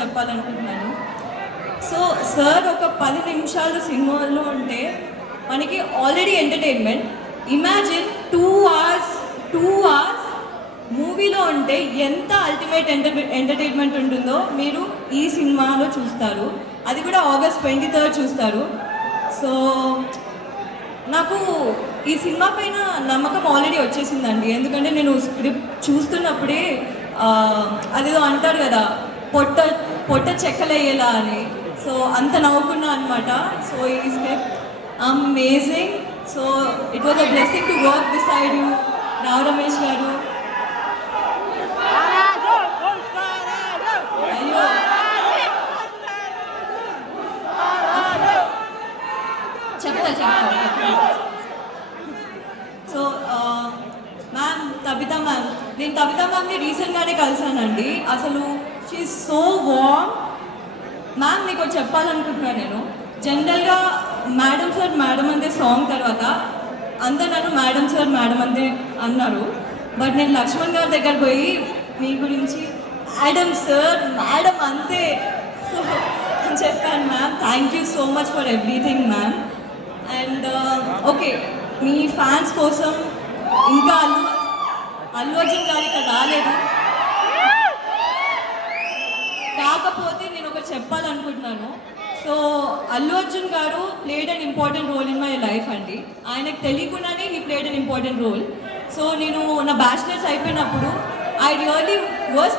చెప్పాలనుకుంటున్నాను. So sir ఒక 10 నిమిషాలు సినిమాలో ఉంటే మనకి ఆల్రెడీ ఎంటర్టైన్మెంట్. ఇమాజిన్ 2 hours మూవీలో ఉంటే ఎంత అల్టిమేట్ ఎంటర్టైన్మెంట్ ఉంటుందో మీరు ఈ సినిమాలో చూస్తారు. అది కూడా August 23 చూస్తారు. సో నాకు ఈ సినిమా పైన నమ్మకం ఆల్రెడీ వచ్చేసిందండి. ఎందుకంటే నేను స్క్రిప్ట్ చూస్తున్నప్పుడే అదేదో అంటారు కదా, పొట్ట చెక్కలయ్యేలా అని. సో అంత నవ్వుకున్నా అనమాట. సో ఈ script amazing. So it was a blessing to work beside you, Rao Ramesh garu. అయ్యో చెప్తా. సో మ్యామ్ తబితా మ్యామ్, నేను తబితా మ్యామ్ని రీసెంట్గానే కలిసానండి. అసలు షీ సో వార్మ్. మ్యామ్ మీకు చెప్పాలనుకుంటున్నాను, నేను జనరల్గా మేడం సార్ మేడం అంతే సాంగ్ తర్వాత అంతా నన్ను మేడం సార్ మేడం అంతే అన్నారు. బట్ నేను లక్ష్మణ్ గారి దగ్గర పోయి మీ గురించి మేడం సార్ మేడం అంతే సో అని చెప్పాను. Ma'am thank you so much for everything ma'am. And okay, me fans కోసం ఇంకా అల్లు అర్జున్ గారు ఇక్కడ రాలేదు. కాకపోతే నేను ఒకటి చెప్పాలనుకుంటున్నాను. సో అల్లు అర్జున్ గారు played an important role in my life అండి. ఆయనకు తెలియకుండానే he played an important role. So నేను నా బ్యాచిలర్స్ అయిపోయినప్పుడు I really was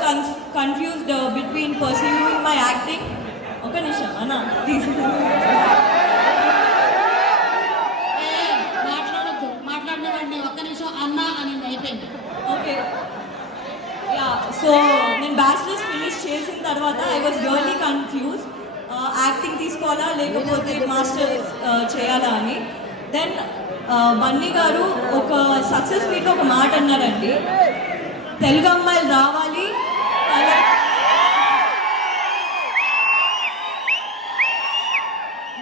confused between pursuing my acting. ఒక నిమిషం అన్న మాట్లాడినవాడిని ఒక్క నిమిషం అన్నా అని అయిపోయింది. Okay ya. సో నేను బ్యాచిలర్స్ ఫినిష్ చేసిన తర్వాత I was really confuse, acting తీసుకోవాలా లేకపోతే మాస్టర్స్ చేయాలా అని. దెన్ బన్నీ గారు ఒక సక్సెస్ మీట్ ఒక మాట అన్నారండి, తెలుగు అమ్మాయిలు రావాలి,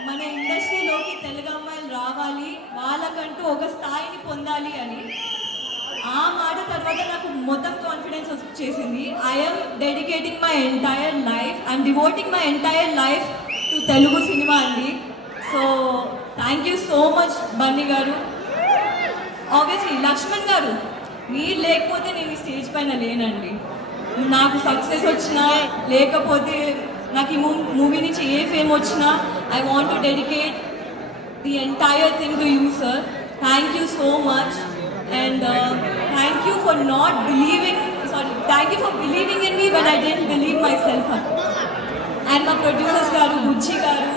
మన ఇండస్ట్రీలోకి తెలుగు అమ్మాయిలు రావాలి, వాళ్ళకంటూ ఒక స్థాయిని పొందాలి అని. ఆ మాట తర్వాత నాకు మొత్తం కాన్ఫిడెన్స్ వచ్చేసింది. I'm dedicating my entire life, I'm devoting my entire life to Telugu cinema అండి. So thank you so much Bunny garu. Obviously Laxman గారు, మీరు లేకపోతే నేను ఈ స్టేజ్ పైన లేనండి. నాకు సక్సెస్ వచ్చినా లేకపోతే నాకు ఈ మూవీ నుంచి ఏ ఫేమ్ వచ్చినా I want to dedicate the entire thing to you sir. Thank you so much. And thank you for believing in me when I didn't believe myself. And my producers garu, Bujji garu,